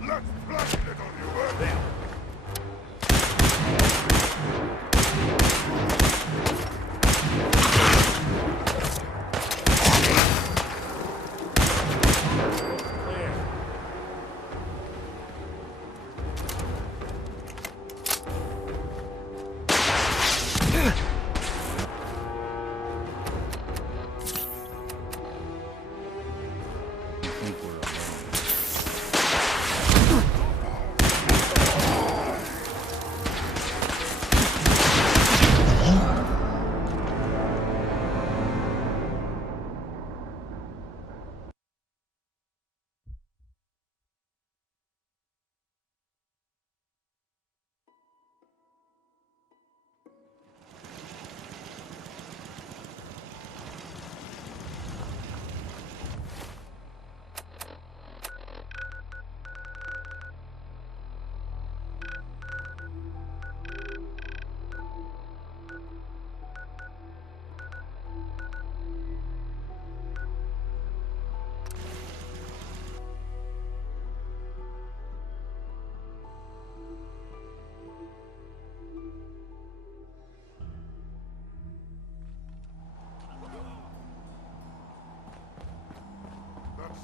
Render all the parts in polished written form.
Let's flatten it on you, eh? There.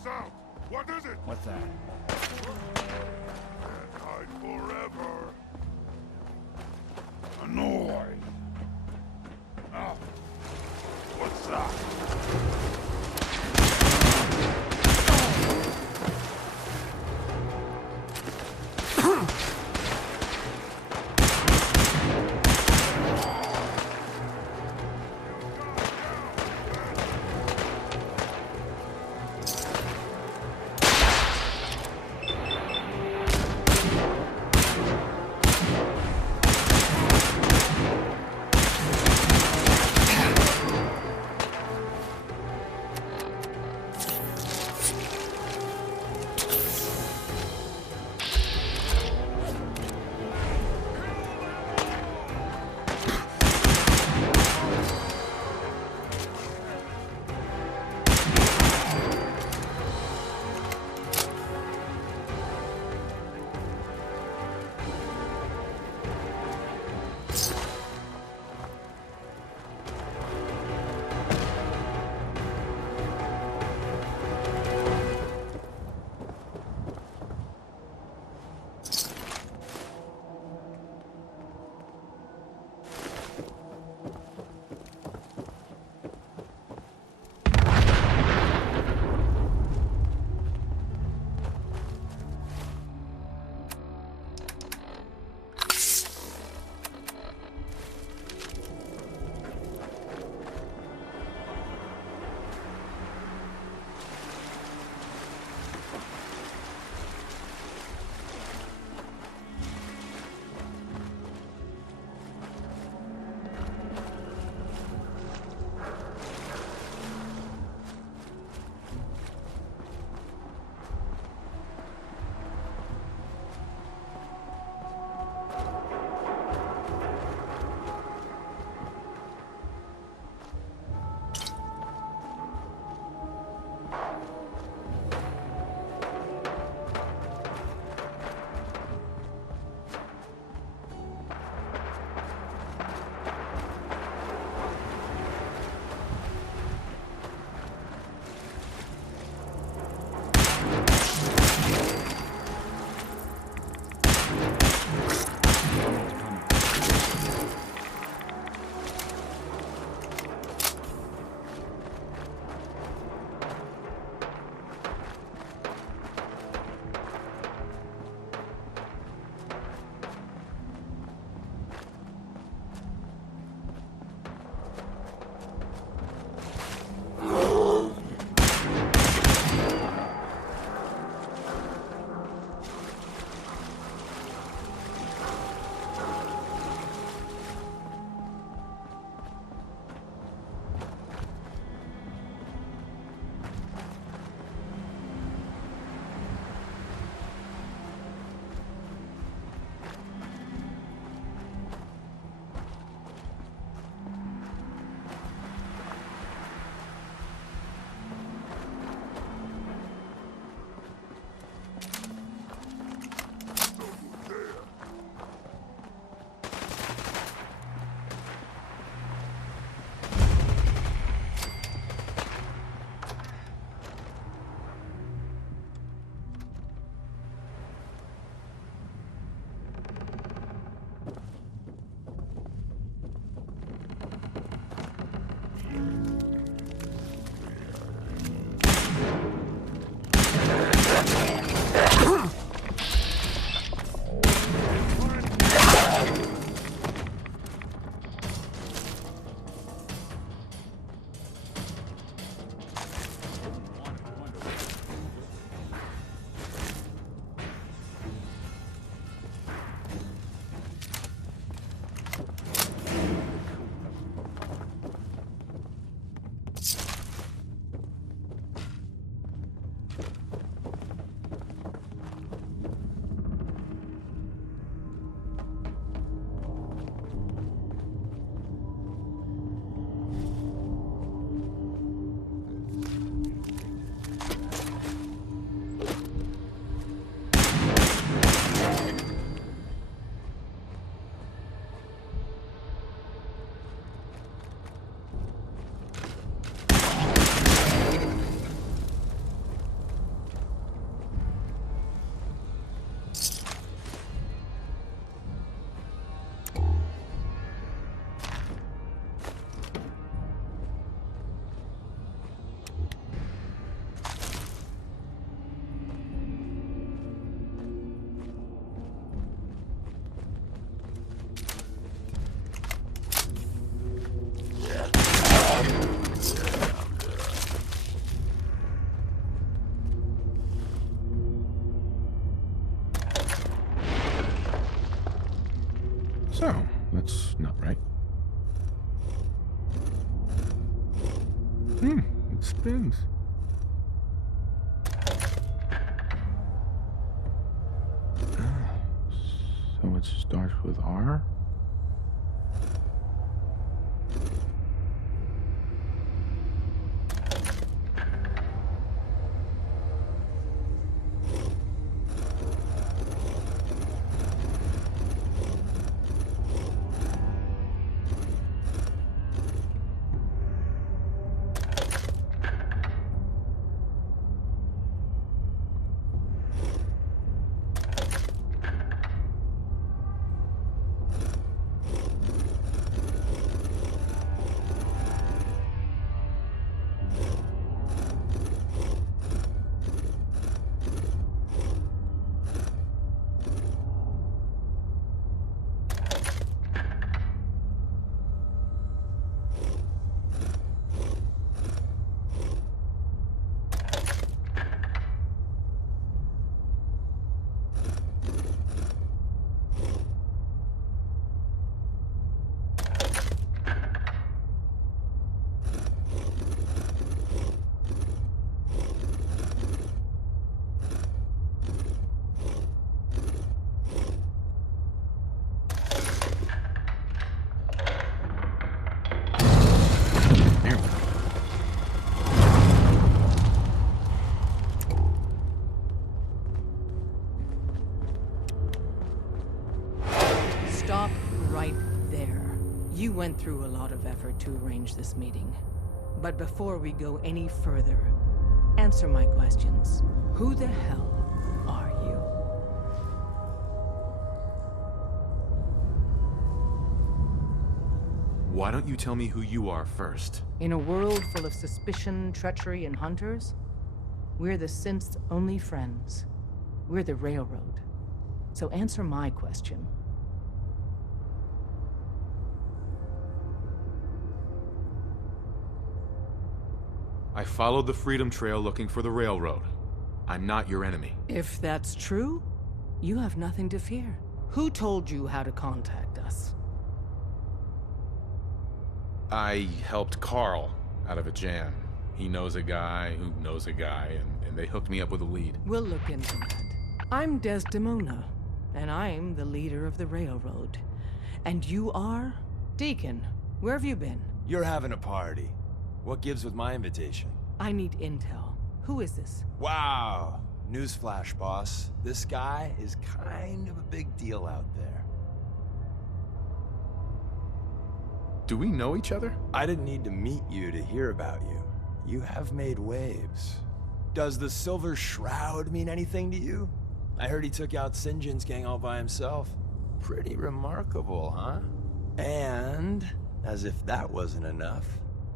Sound! What is it? What's that? Can't hide forever. Annoyed. Ah. What's that? right? It spins. So it starts with R? Stop right there. You went through a lot of effort to arrange this meeting. But before we go any further, answer my questions. Who the hell are you? Why don't you tell me who you are first? In a world full of suspicion, treachery, and hunters, we're the synth's only friends. We're the Railroad. So answer my question. I followed the Freedom Trail looking for the Railroad. I'm not your enemy. If that's true, you have nothing to fear. Who told you how to contact us? I helped Carl out of a jam. He knows a guy who knows a guy, and they hooked me up with a lead. We'll look into that. I'm Desdemona, and I'm the leader of the Railroad. And you are? Deacon, where have you been? You're having a party. What gives with my invitation? I need intel. Who is this? Wow. Newsflash, boss. This guy is kind of a big deal out there. Do we know each other? I didn't need to meet you to hear about you. You have made waves. Does the Silver Shroud mean anything to you? I heard he took out Sinjin's gang all by himself. Pretty remarkable, huh? And, as if that wasn't enough,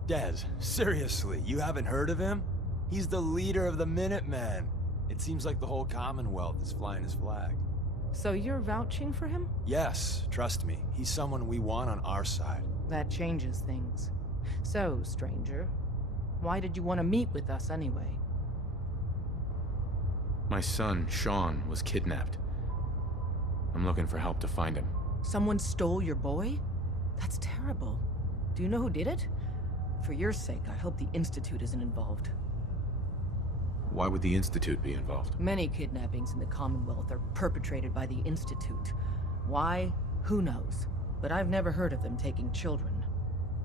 Dez, seriously, you haven't heard of him? He's the leader of the Minutemen. It seems like the whole Commonwealth is flying his flag. So you're vouching for him? Yes, trust me. He's someone we want on our side. That changes things. So, stranger, why did you want to meet with us anyway? My son, Sean, was kidnapped. I'm looking for help to find him. Someone stole your boy? That's terrible. Do you know who did it? For your sake, I hope the Institute isn't involved. Why would the Institute be involved? Many kidnappings in the Commonwealth are perpetrated by the Institute. Why? Who knows? But I've never heard of them taking children.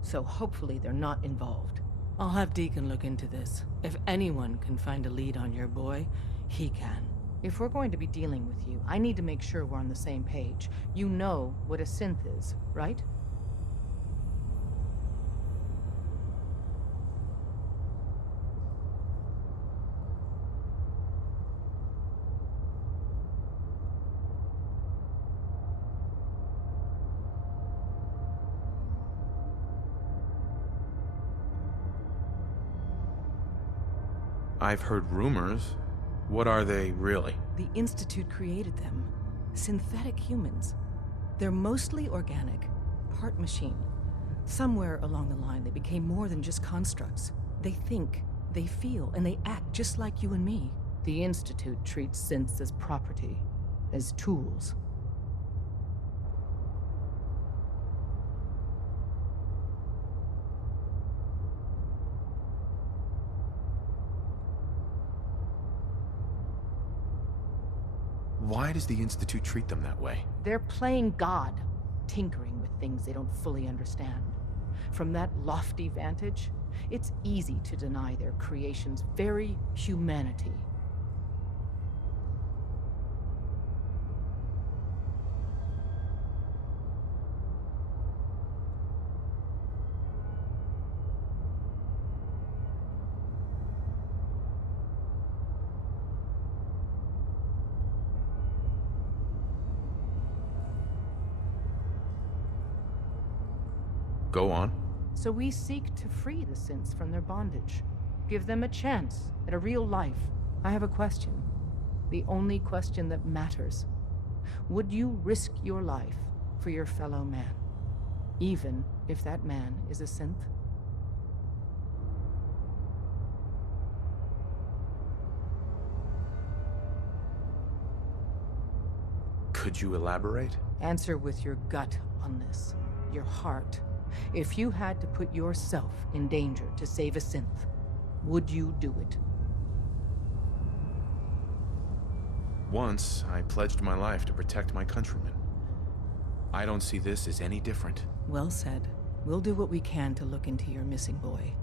So hopefully they're not involved. I'll have Deacon look into this. If anyone can find a lead on your boy, he can. If we're going to be dealing with you, I need to make sure we're on the same page. You know what a synth is, right? I've heard rumors. What are they, really? The Institute created them. Synthetic humans. They're mostly organic, part machine. Somewhere along the line, they became more than just constructs. They think, they feel, and they act just like you and me. The Institute treats synths as property, as tools. why does the Institute treat them that way? They're playing God, tinkering with things they don't fully understand. From that lofty vantage, it's easy to deny their creation's very humanity. Go on. So we seek to free the synths from their bondage. Give them a chance at a real life. I have a question. The only question that matters. Would you risk your life for your fellow man? Even if that man is a synth? Could you elaborate? Answer with your gut on this. Your heart. If you had to put yourself in danger to save a synth, would you do it? Once, I pledged my life to protect my countrymen. I don't see this as any different. Well said. We'll do what we can to look into your missing boy.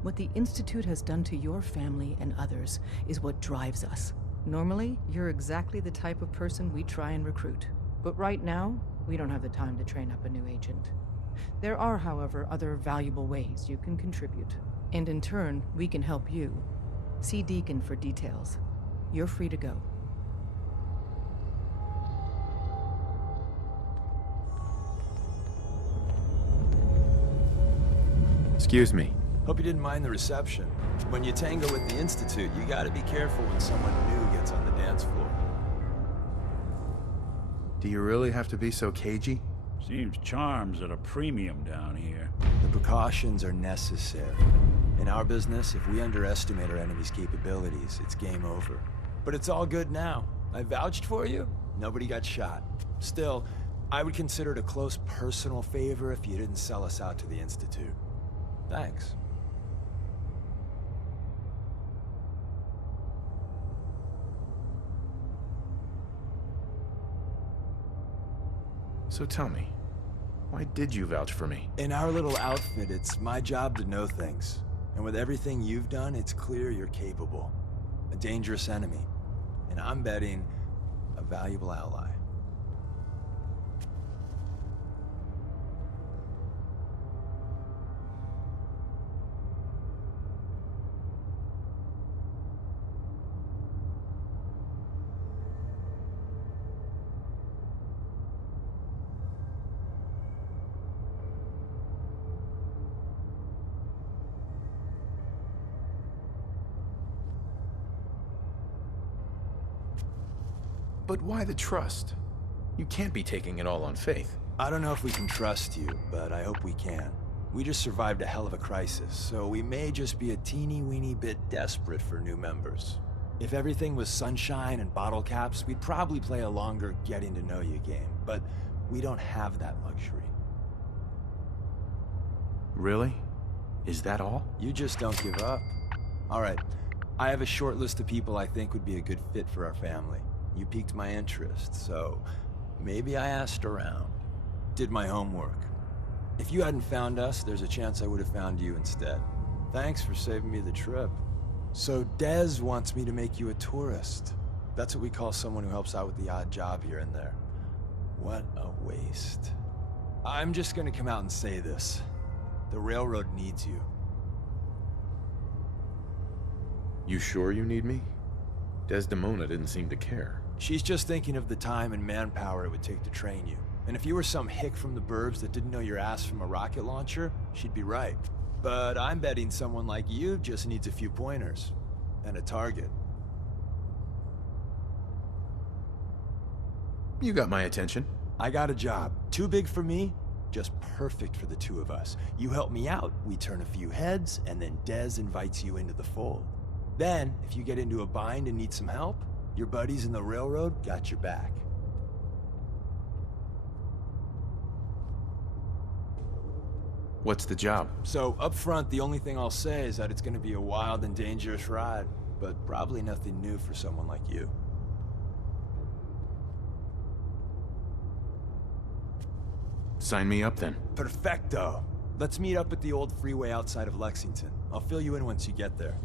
What the Institute has done to your family and others is what drives us. Normally, you're exactly the type of person we try and recruit. But right now, we don't have the time to train up a new agent. There are, however, other valuable ways you can contribute. And in turn, we can help you. See Deacon for details. You're free to go. Excuse me. Hope you didn't mind the reception. When you tango with the Institute, you gotta be careful when someone new gets on the dance floor. Do you really have to be so cagey? Seems charm's at a premium down here. The precautions are necessary. In our business, if we underestimate our enemy's capabilities, it's game over. But it's all good now. I vouched for you. Nobody got shot. Still, I would consider it a close personal favor if you didn't sell us out to the Institute. Thanks. So tell me, why did you vouch for me? In our little outfit, it's my job to know things. And with everything you've done, it's clear you're capable. A dangerous enemy. And I'm betting a valuable ally. But why the trust? You can't be taking it all on faith. I don't know if we can trust you, but I hope we can. We just survived a hell of a crisis, so we may just be a teeny-weeny bit desperate for new members. If everything was sunshine and bottle caps, we'd probably play a longer getting-to-know-you game, but we don't have that luxury. Really? Is that all? You just don't give up. All right, I have a short list of people I think would be a good fit for our family. You piqued my interest, so maybe I asked around. Did my homework. If you hadn't found us, there's a chance I would have found you instead. Thanks for saving me the trip. So Dez wants me to make you a tourist. That's what we call someone who helps out with the odd job here and there. What a waste. I'm just gonna come out and say this. The railroad needs you. You sure you need me? Desdemona didn't seem to care. She's just thinking of the time and manpower it would take to train you. And if you were some hick from the burbs that didn't know your ass from a rocket launcher, she'd be right. But I'm betting someone like you just needs a few pointers. And a target. You got my attention. I got a job. Too big for me, just perfect for the two of us. You help me out, we turn a few heads, and then Dez invites you into the fold. Then, if you get into a bind and need some help, your buddies in the railroad got your back. What's the job? So, up front, the only thing I'll say is that it's gonna be a wild and dangerous ride, but probably nothing new for someone like you. Sign me up then. Perfecto. Let's meet up at the old freeway outside of Lexington. I'll fill you in once you get there.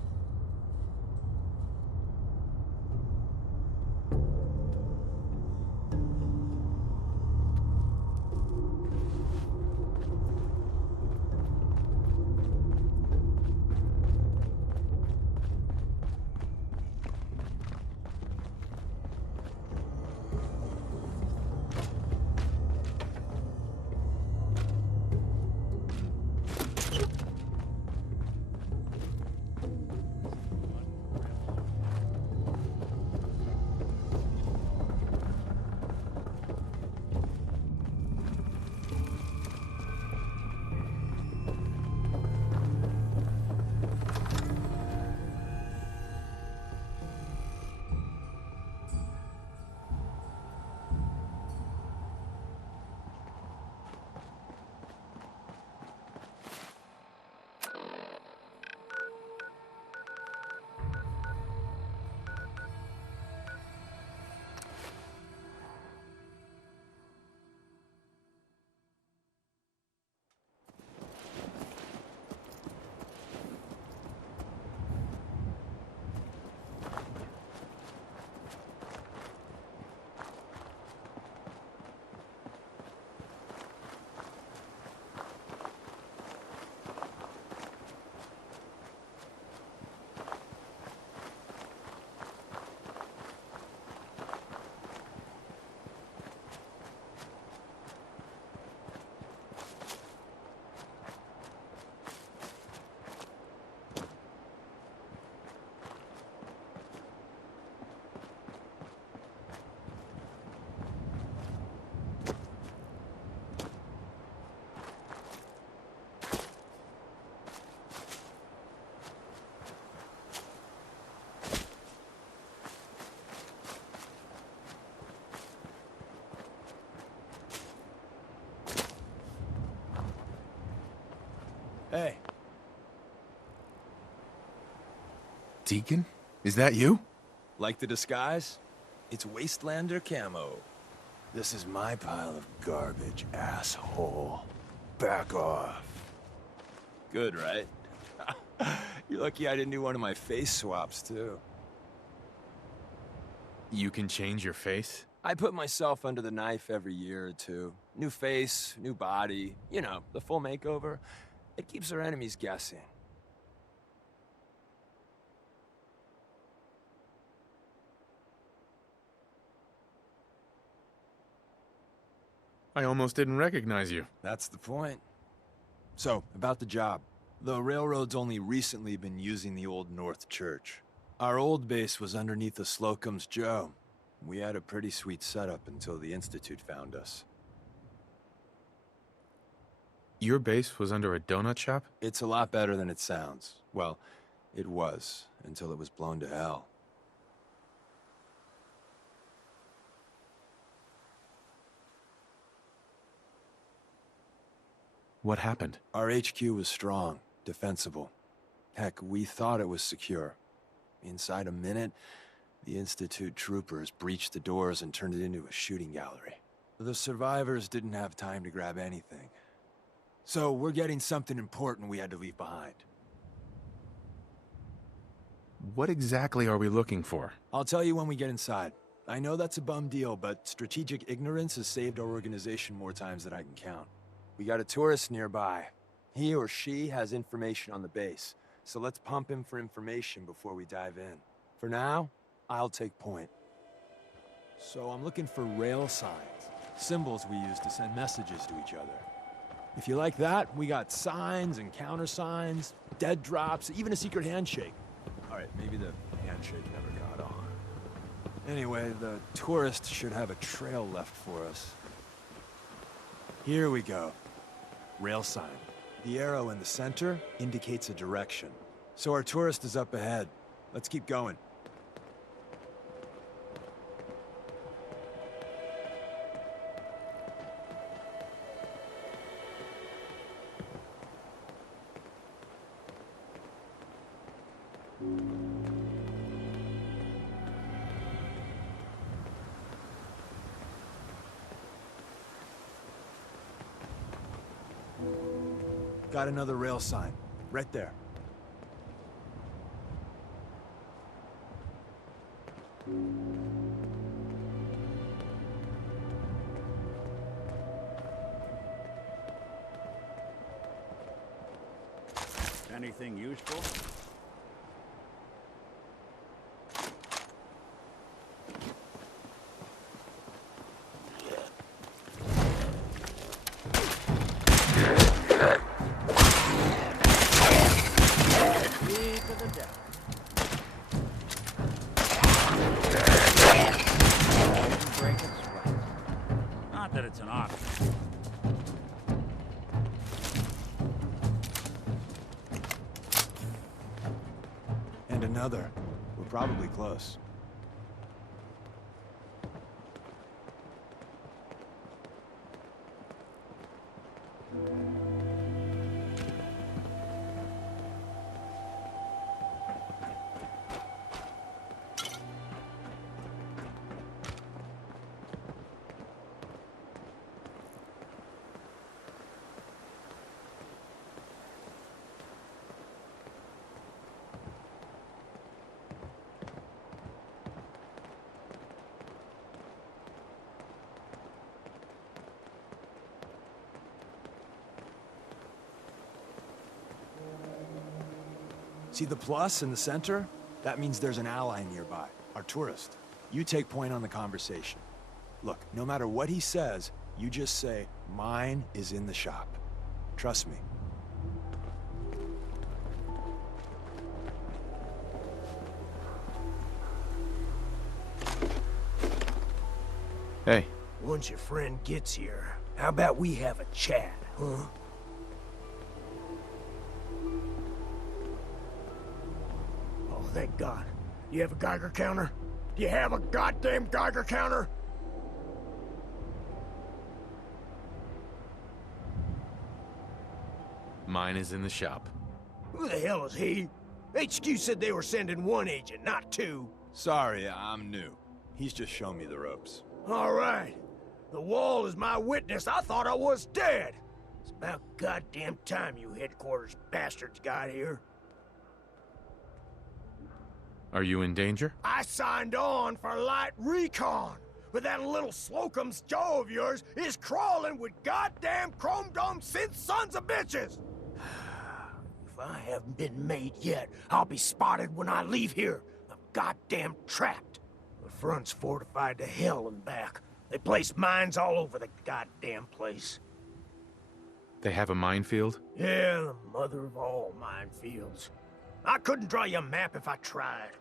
Hey. Deacon? Is that you? Like the disguise? It's Wastelander camo. This is my pile of garbage, asshole. Back off. Good, right? You're lucky I didn't do one of my face swaps, too. You can change your face? I put myself under the knife every year or two. New face, new body, you know, the full makeover. It keeps our enemies guessing. I almost didn't recognize you. That's the point. So, about the job. The railroad's only recently been using the Old North Church. Our old base was underneath the Slocum's Joe. We had a pretty sweet setup until the Institute found us. Your base was under a donut shop? It's a lot better than it sounds. Well, it was, until it was blown to hell. What happened? Our HQ was strong, defensible. Heck, we thought it was secure. Inside a minute, the Institute troopers breached the doors and turned it into a shooting gallery. The survivors didn't have time to grab anything. So we're getting something important we had to leave behind. What exactly are we looking for? I'll tell you when we get inside. I know that's a bum deal, but strategic ignorance has saved our organization more times than I can count. We got a tourist nearby. He or she has information on the base, so let's pump him for information before we dive in. For now, I'll take point. So I'm looking for rail signs, symbols we use to send messages to each other. If you like that, we got signs and countersigns, dead drops, even a secret handshake. All right, maybe the handshake never got on. Anyway, the tourist should have a trail left for us. Here we go. Rail sign. The arrow in the center indicates a direction. So our tourist is up ahead. Let's keep going. Got another rail sign. Right there. Anything useful? Not that it's an option. And another. We're probably close. See the plus in the center? That means there's an ally nearby, our tourist. You take point on the conversation. Look, no matter what he says, you just say, mine is in the shop. Trust me. Hey, Once your friend gets here, how about we have a chat, huh? Oh, thank God. You have a Geiger counter? Do you have a goddamn Geiger counter? mine is in the shop. Who the hell is he? HQ said they were sending one agent, not two. Sorry, I'm new. He's just showing me the ropes. All right. The wall is my witness. I thought I was dead. It's about goddamn time you headquarters bastards got here. Are you in danger? I signed on for light recon, but that little Slocum's Joe of yours is crawling with goddamn chrome dome synth sons of bitches. If I haven't been made yet, I'll be spotted when I leave here. I'm goddamn trapped. The front's fortified to hell and back. They place mines all over the goddamn place. They have a minefield? Yeah, the mother of all minefields. I couldn't draw you a map if I tried.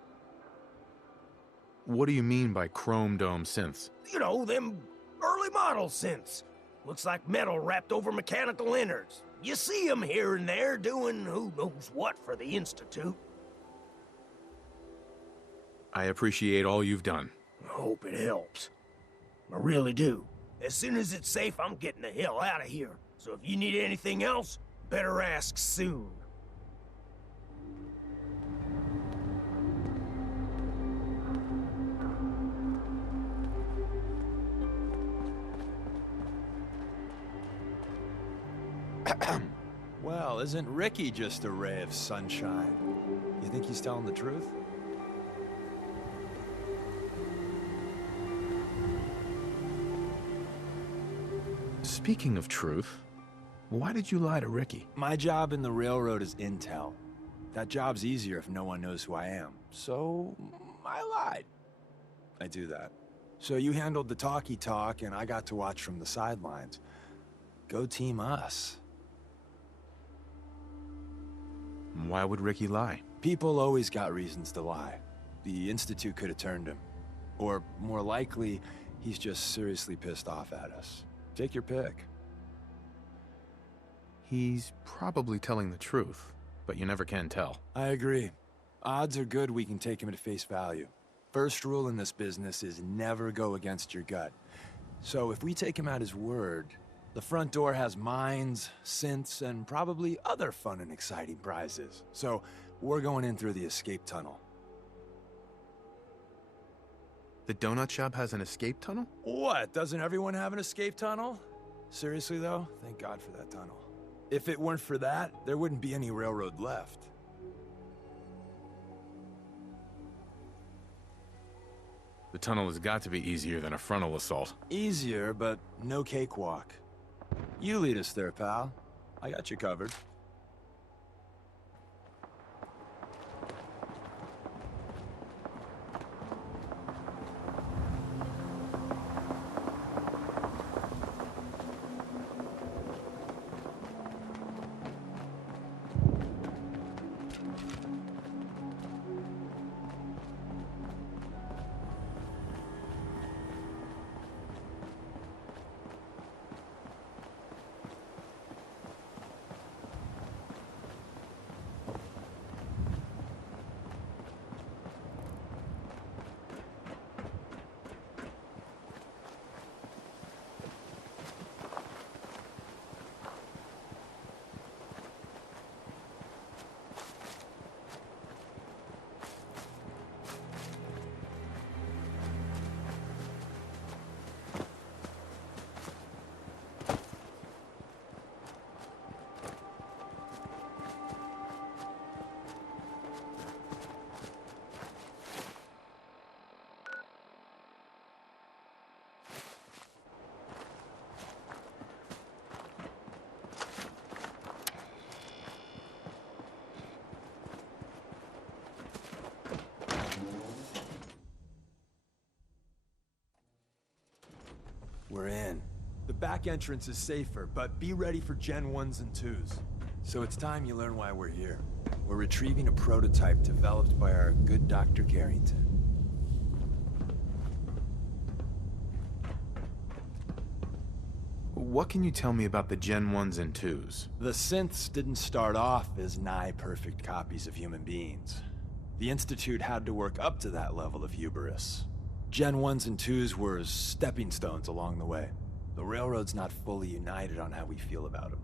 What do you mean by chrome dome synths? You know, them early model synths. Looks like metal wrapped over mechanical innards. You see them here and there doing who knows what for the Institute. I appreciate all you've done. I hope it helps. I really do. As soon as it's safe, I'm getting the hell out of here. So if you need anything else, better ask soon. Well, isn't Ricky just a ray of sunshine? You think he's telling the truth? Speaking of truth, why did you lie to Ricky? My job in the railroad is intel. That job's easier if no one knows who I am. So, I lied. I do that. So you handled the talkie talk, and I got to watch from the sidelines. Go team us. Why would Ricky lie? People always got reasons to lie. The Institute could have turned him. Or, more likely, he's just seriously pissed off at us. Take your pick. He's probably telling the truth, but you never can tell. I agree. Odds are good we can take him at face value. First rule in this business is never go against your gut. So if we take him at his word, the front door has mines, synths, and probably other fun and exciting prizes. So we're going in through the escape tunnel. The donut shop has an escape tunnel? What? Doesn't everyone have an escape tunnel? Seriously though, thank God for that tunnel. If it weren't for that, there wouldn't be any railroad left. The tunnel has got to be easier than a frontal assault. Easier, but no cakewalk. You lead us there, pal. I got you covered. We're in. The back entrance is safer, but be ready for Gen 1s and 2s. So it's time you learn why we're here. We're retrieving a prototype developed by our good Dr. Carrington. What can you tell me about the Gen 1s and 2s? The synths didn't start off as nigh-perfect copies of human beings. The Institute had to work up to that level of hubris. Gen 1s and 2s were stepping stones along the way. The Railroad's not fully united on how we feel about them.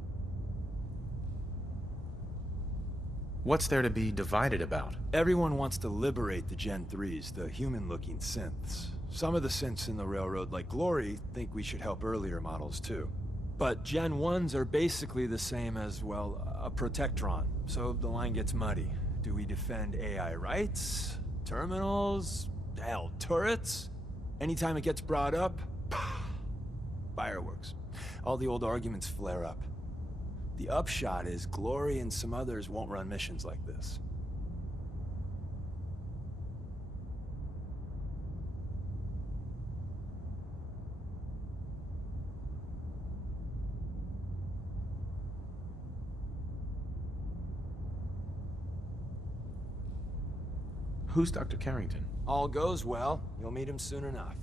What's there to be divided about? Everyone wants to liberate the Gen 3s, the human-looking synths. Some of the synths in the Railroad, like Glory, think we should help earlier models too. But Gen 1s are basically the same as, well, a Protectron, so the line gets muddy. Do we defend AI rights? Terminals? Hell, turrets? Anytime it gets brought up, fireworks. All the old arguments flare up. The upshot is Glory and some others won't run missions like this. Who's Dr. Carrington? All goes well, you'll meet him soon enough.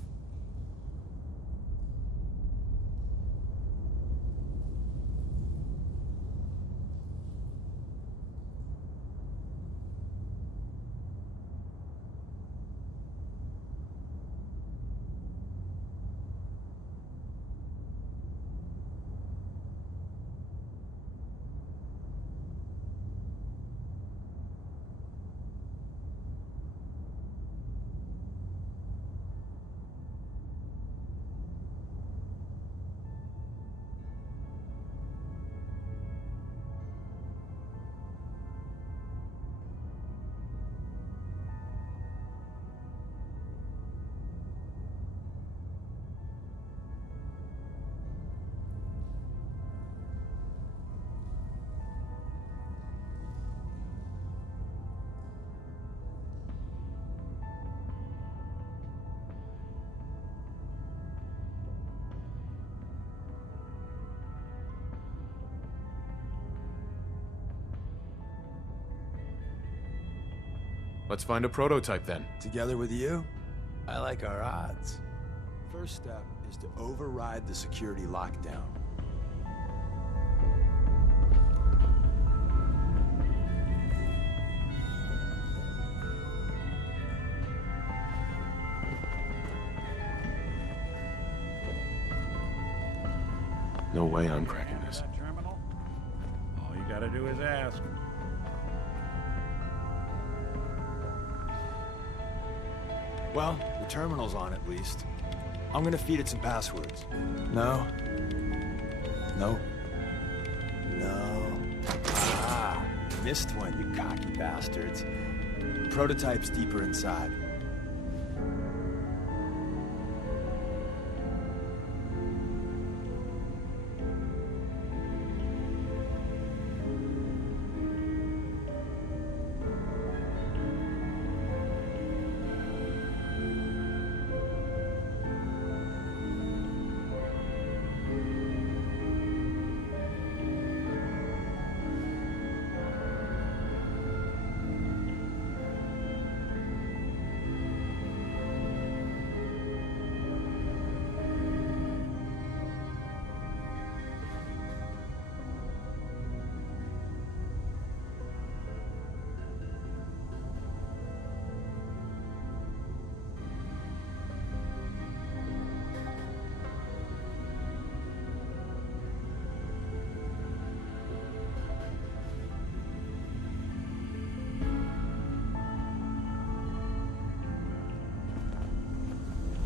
Let's find a prototype then. Together with you, I like our odds. First step is to override the security lockdown. No way I'm cracking this. That terminal? All you gotta do is ask. Well, the terminal's on at least. I'm gonna feed it some passwords. No. No. No. Ah, missed one, you cocky bastards. Prototype's deeper inside.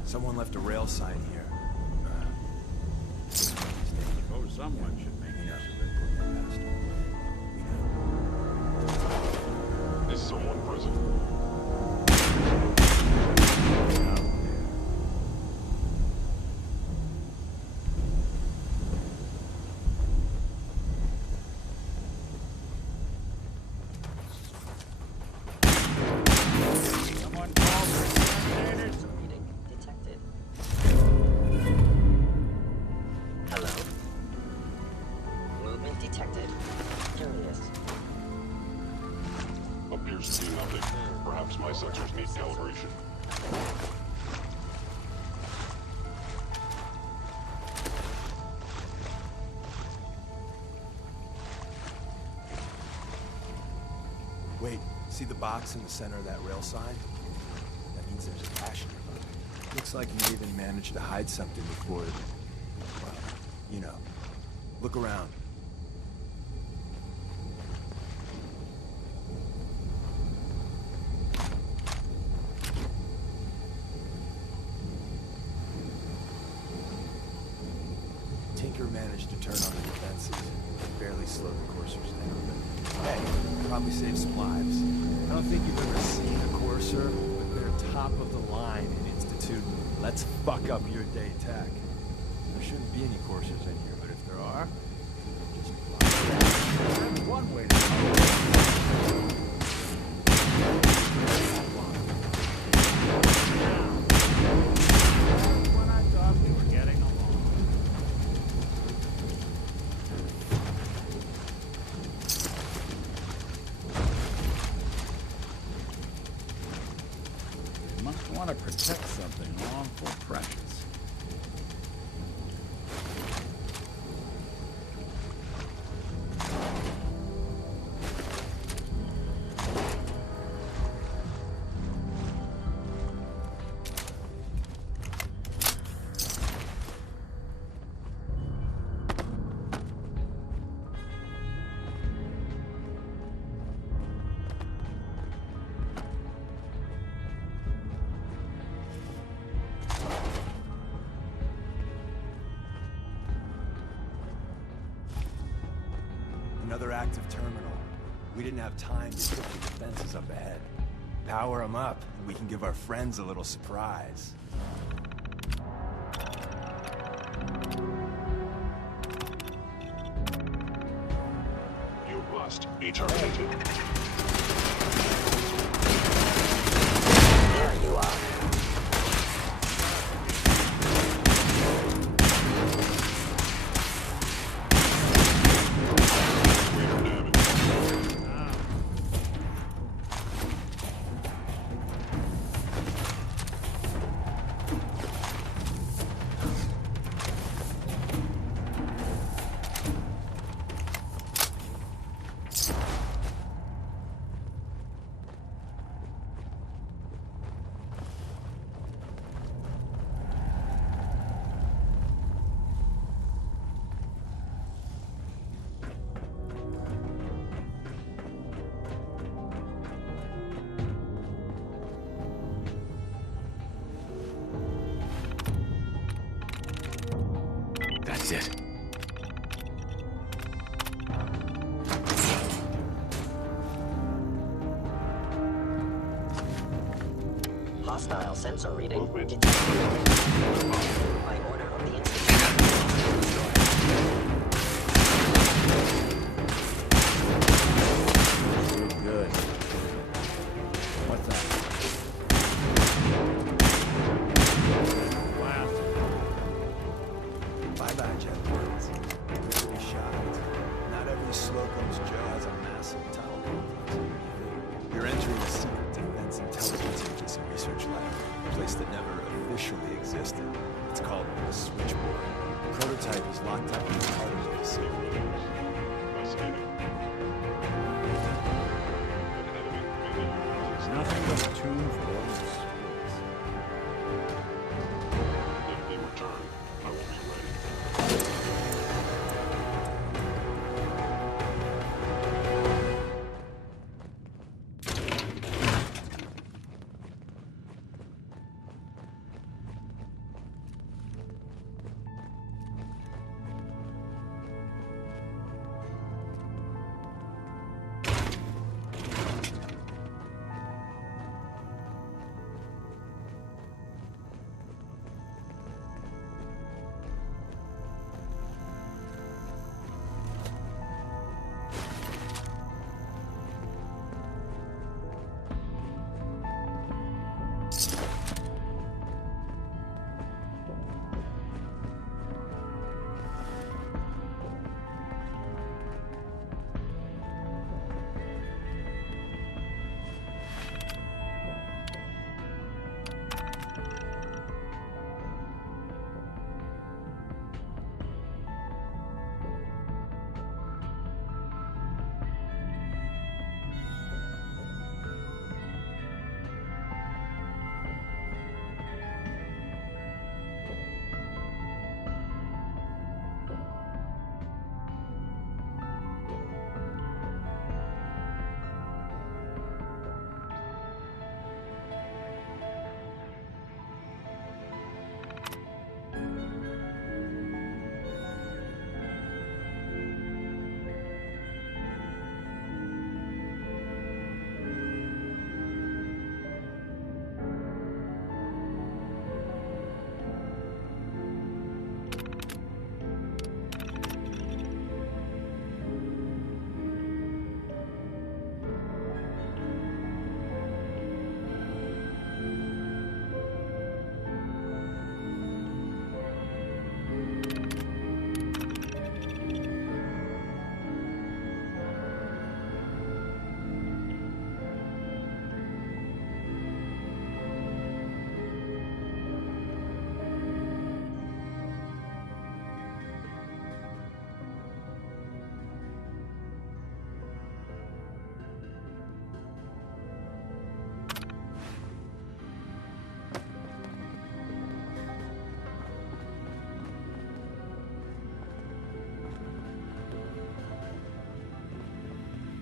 Someone left a rail sign here. Oh, someone should make use of it. Is someone present? Someone call for exterminators? Reading detected. Hello. Movement detected. Curious. Appears to be nothing. Perhaps my sensors need calibration. Wait, see the box in the center of that rail sign? That means there's a cache nearby. Looks like Maven managed to hide something before it... Well, you know. Look around. Tinker managed to turn on the defenses. Barely slowed the coursers down, but hey, probably saved some lives. I don't think you've ever seen a courser, but they're top of the line in Institute. Let's fuck up your day tech. There shouldn't be any coursers in here, but if there are, just that's one way to go. When I thought we were getting along. They must want to protect something awful precious. Another active terminal. We didn't have time to put the defenses up ahead. Power them up, and we can give our friends a little surprise. You must be terminated. There you are. That's it. Hostile sensor reading. Movement. Detected. By order of the Institute. Good. What's that? Blast. Bye-bye, jetpacks. Really shocked. Not every Slocum's Joe has a massive tunnel complex. You're entering a secret defense intelligence agency research lab, a place that never officially existed. It's called the Switchboard. The prototype is locked up in the heart of the facility. Fascinating. An enemy really Nothing but a tune for old schools. If they return, I will be ready.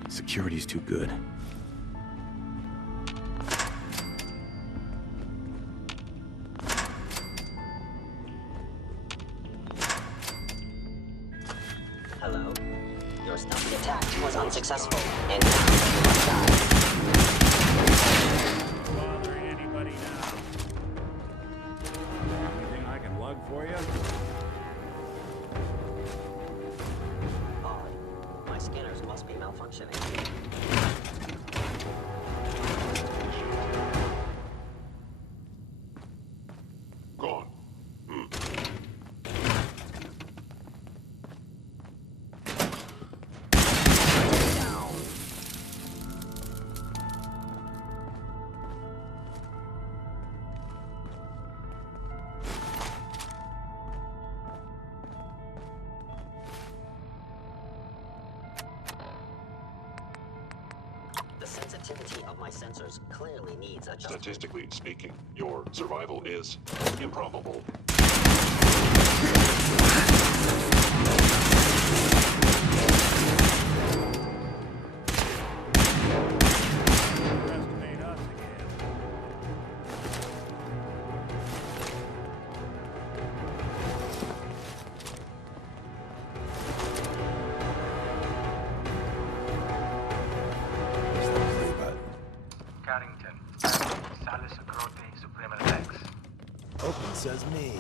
Security's too good. Hello? Your stealthy attack was unsuccessful, and now you must die. Bothering anybody now? Anything I can lug for you? Odd. My scanners must be malfunctioning. Gone. Down. The sensitivity of my sensors clearly needs adjustment. Statistically speaking, your survival is improbable. Underestimate us again. Where's the play button? Cottington, Open says me.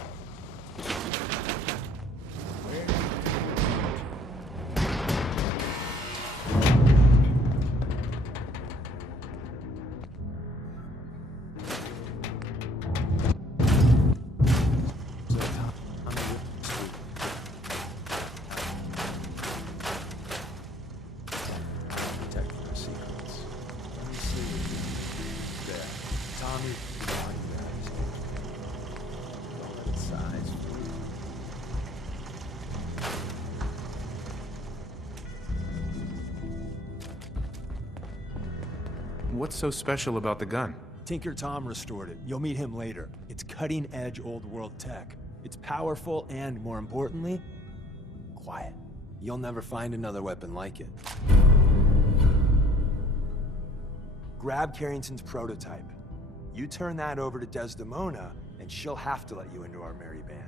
What's so special about the gun? Tinker Tom restored it. You'll meet him later. It's cutting-edge old-world tech. It's powerful and, more importantly, quiet. You'll never find another weapon like it. Grab Carrington's prototype. You turn that over to Desdemona, and she'll have to let you into our merry band.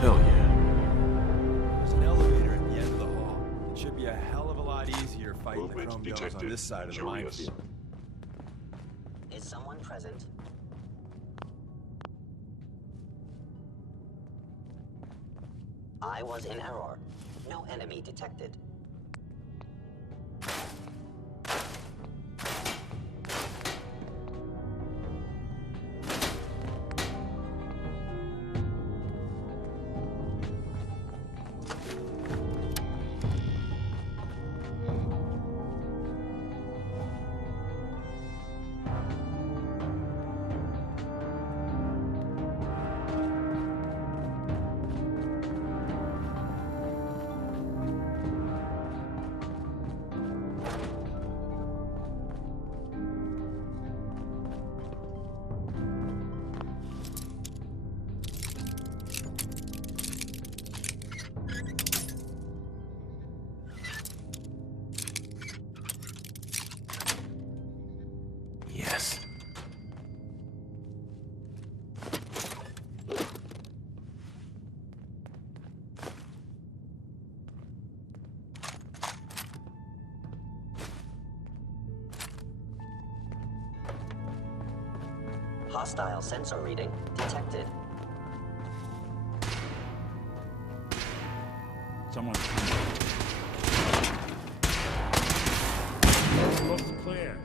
Hell yeah. There's an elevator at the end of the hall. It should be a hell of a lot easier fighting the Movement chrome domes on detected. this side of the Curious. minefield. Is someone present? I was in error. No enemy detected. Yes. Hostile sensor reading detected. Someone's coming. Looks clear.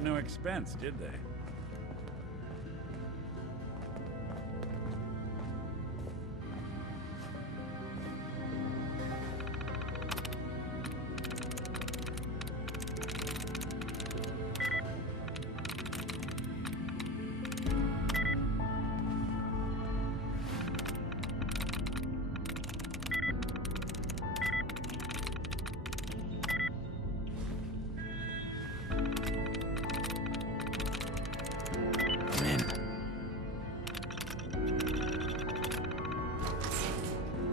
at no expense, did they?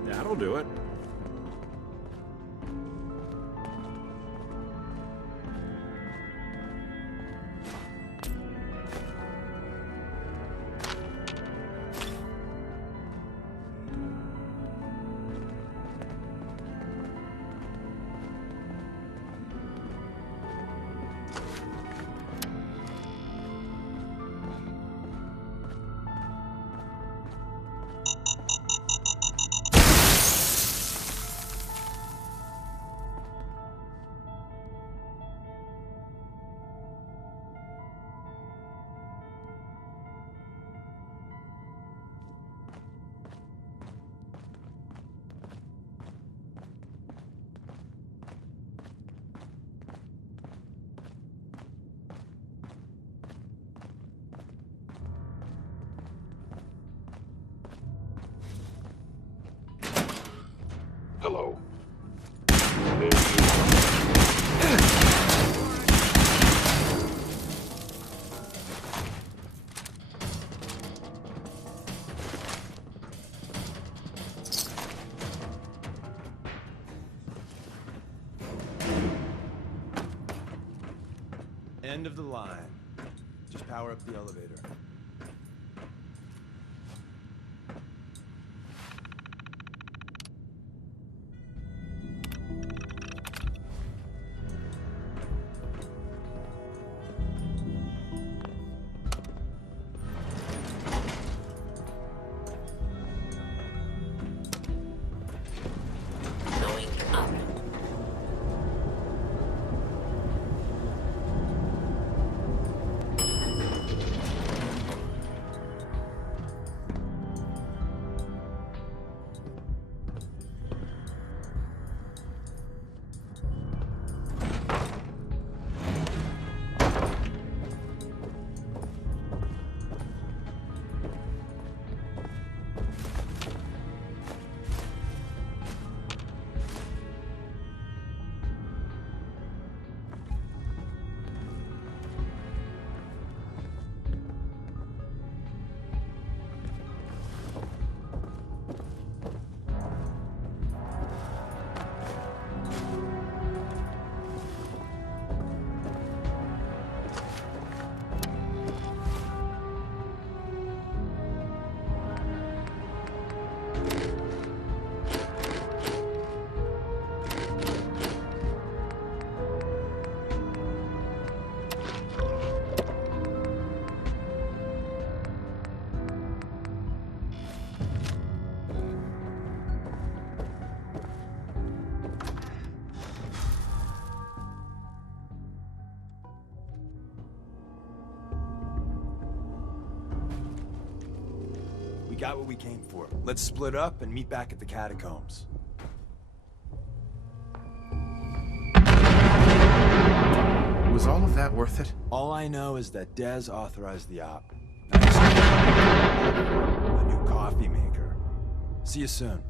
That'll do it. Hello. End of the line. Just power up the elevator. Going up. We got what we came for. Let's split up and meet back at the catacombs. Was all of that worth it? All I know is that Dez authorized the op. The new coffee maker. See you soon.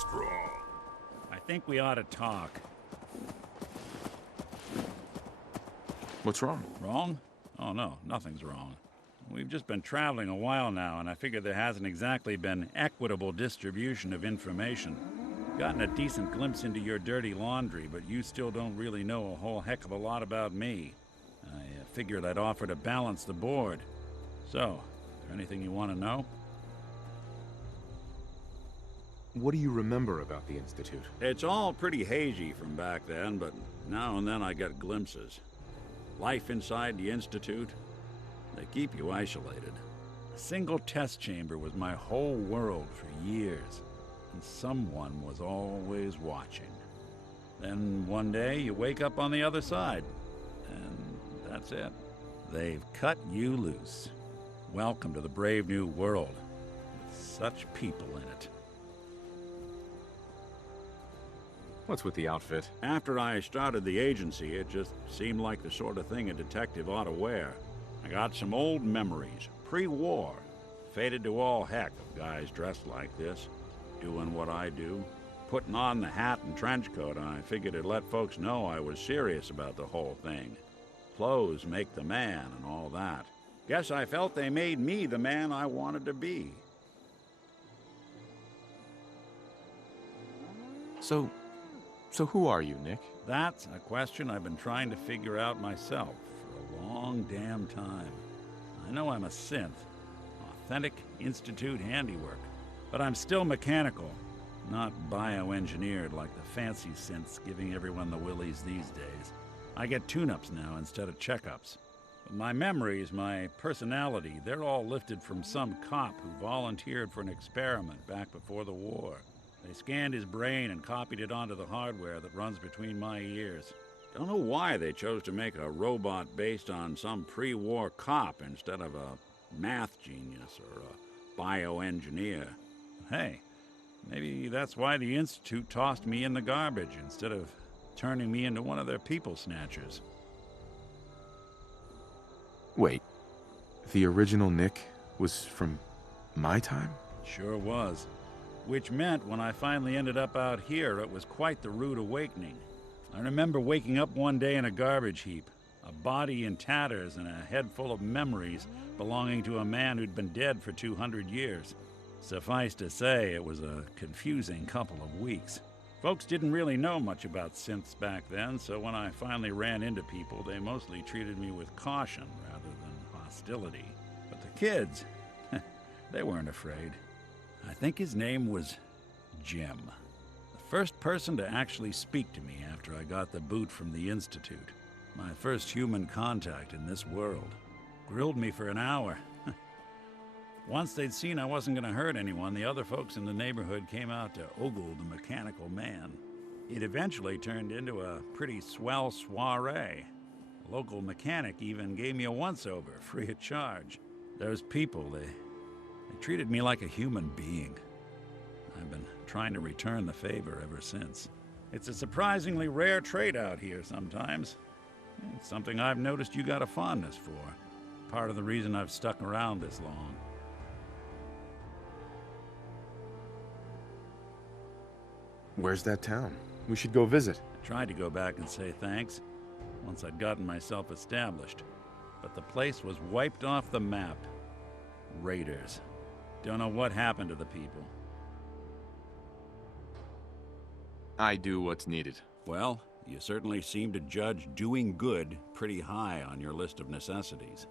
strong. I think we ought to talk. What's wrong? Wrong? Oh, no, nothing's wrong. We've just been traveling a while now, and I figure there hasn't exactly been equitable distribution of information. Gotten a decent glimpse into your dirty laundry, but you still don't really know a whole heck of a lot about me. I figured I'd offer to balance the board. So, is there anything you want to know? What do you remember about the Institute? It's all pretty hazy from back then, but now and then I get glimpses. Life inside the Institute, they keep you isolated. A single test chamber was my whole world for years, and someone was always watching. Then one day you wake up on the other side, and that's it. They've cut you loose. Welcome to the brave new world, with such people in it. What's with the outfit? After I started the agency, it just seemed like the sort of thing a detective ought to wear. I got some old memories, pre-war. Faded to all heck of guys dressed like this, doing what I do. Putting on the hat and trench coat, I figured it'd let folks know I was serious about the whole thing. Clothes make the man and all that. Guess I felt they made me the man I wanted to be. So who are you, Nick? That's a question I've been trying to figure out myself for a long damn time. I know I'm a synth, authentic Institute handiwork, but I'm still mechanical, not bioengineered like the fancy synths giving everyone the willies these days. I get tune-ups now instead of checkups. But my memories, my personality, they're all lifted from some cop who volunteered for an experiment back before the war. They scanned his brain and copied it onto the hardware that runs between my ears. Don't know why they chose to make a robot based on some pre-war cop instead of a math genius or a bioengineer. Hey, maybe that's why the Institute tossed me in the garbage instead of turning me into one of their people snatchers. Wait, the original Nick was from my time? Sure was. Which meant when I finally ended up out here, it was quite the rude awakening. I remember waking up one day in a garbage heap, a body in tatters and a head full of memories belonging to a man who'd been dead for 200 years. Suffice to say, it was a confusing couple of weeks. Folks didn't really know much about synths back then, so when I finally ran into people, they mostly treated me with caution rather than hostility. But the kids, they weren't afraid. I think his name was Jim. The first person to actually speak to me after I got the boot from the Institute. My first human contact in this world. Grilled me for an hour. Once they'd seen I wasn't going to hurt anyone, the other folks in the neighborhood came out to ogle the mechanical man. It eventually turned into a pretty swell soiree. A local mechanic even gave me a once-over, free of charge. Those people, they treated me like a human being. I've been trying to return the favor ever since. It's a surprisingly rare trait out here sometimes. It's something I've noticed you got a fondness for. Part of the reason I've stuck around this long. Where's that town? We should go visit. I tried to go back and say thanks once I'd gotten myself established, but the place was wiped off the map. Raiders. Don't know what happened to the people. I do what's needed. Well, you certainly seem to judge doing good pretty high on your list of necessities.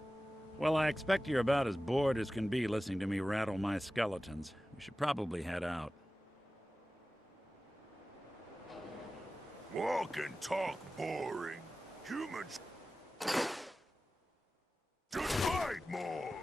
Well, I expect you're about as bored as can be listening to me rattle my skeletons. We should probably head out. Walk and talk boring. Humans should fight more.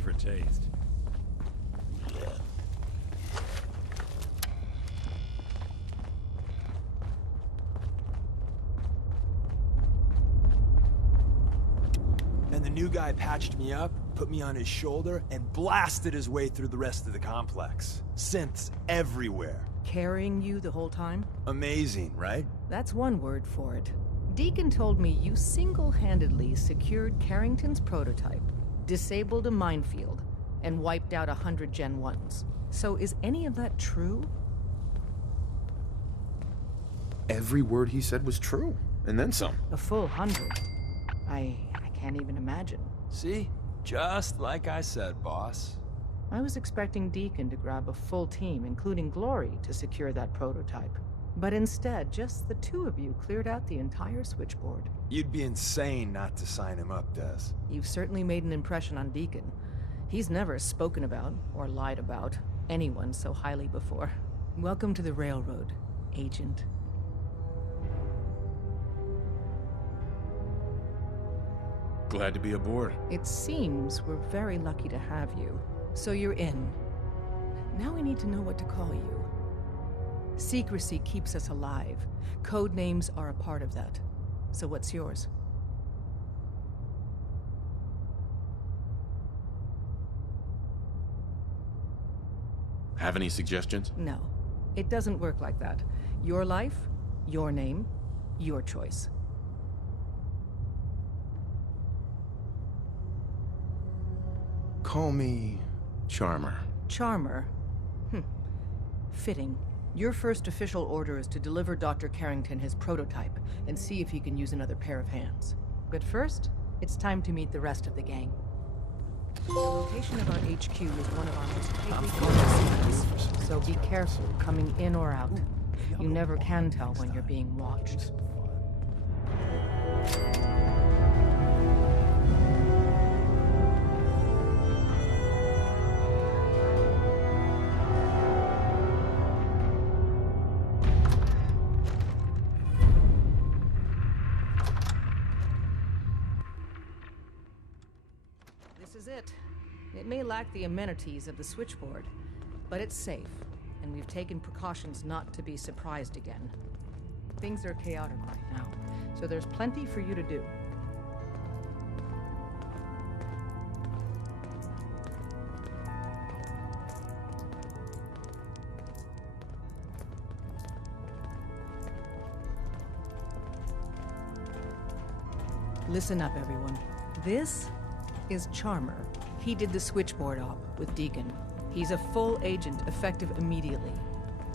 for taste. And the new guy patched me up, put me on his shoulder, and blasted his way through the rest of the complex. Synths everywhere. Carrying you the whole time? Amazing, right? That's one word for it. Deacon told me you single-handedly secured Carrington's prototype, disabled a minefield, and wiped out 100 Gen 1s. So is any of that true? Every word he said was true, and then some. A full 100? I can't even imagine. See? Just like I said, boss. I was expecting Deacon to grab a full team, including Glory, to secure that prototype. But instead, just the two of you cleared out the entire switchboard. You'd be insane not to sign him up, Des. You've certainly made an impression on Deacon. He's never spoken about, or lied about, anyone so highly before. Welcome to the Railroad, Agent. Glad to be aboard. It seems we're very lucky to have you. So you're in. Now we need to know what to call you. Secrecy keeps us alive. Code names are a part of that. So what's yours? Have any suggestions? No. It doesn't work like that. Your life, your name, your choice. Call me Charmer. Charmer? Fitting. Your first official order is to deliver Dr. Carrington his prototype and see if he can use another pair of hands. But first, it's time to meet the rest of the gang. The location of our HQ is one of our most tightly guarded secrets, so be careful coming in or out. You never can tell when you're being watched. This is it. It may lack the amenities of the switchboard, but it's safe, and we've taken precautions not to be surprised again. Things are chaotic right now, so there's plenty for you to do. Listen up, everyone. This is Charmer. He did the switchboard op with Deacon. He's a full agent, effective immediately.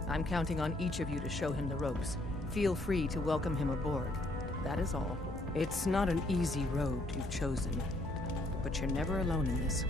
I'm counting on each of you to show him the ropes. Feel free to welcome him aboard. That is all. It's not an easy road you've chosen, but you're never alone in this.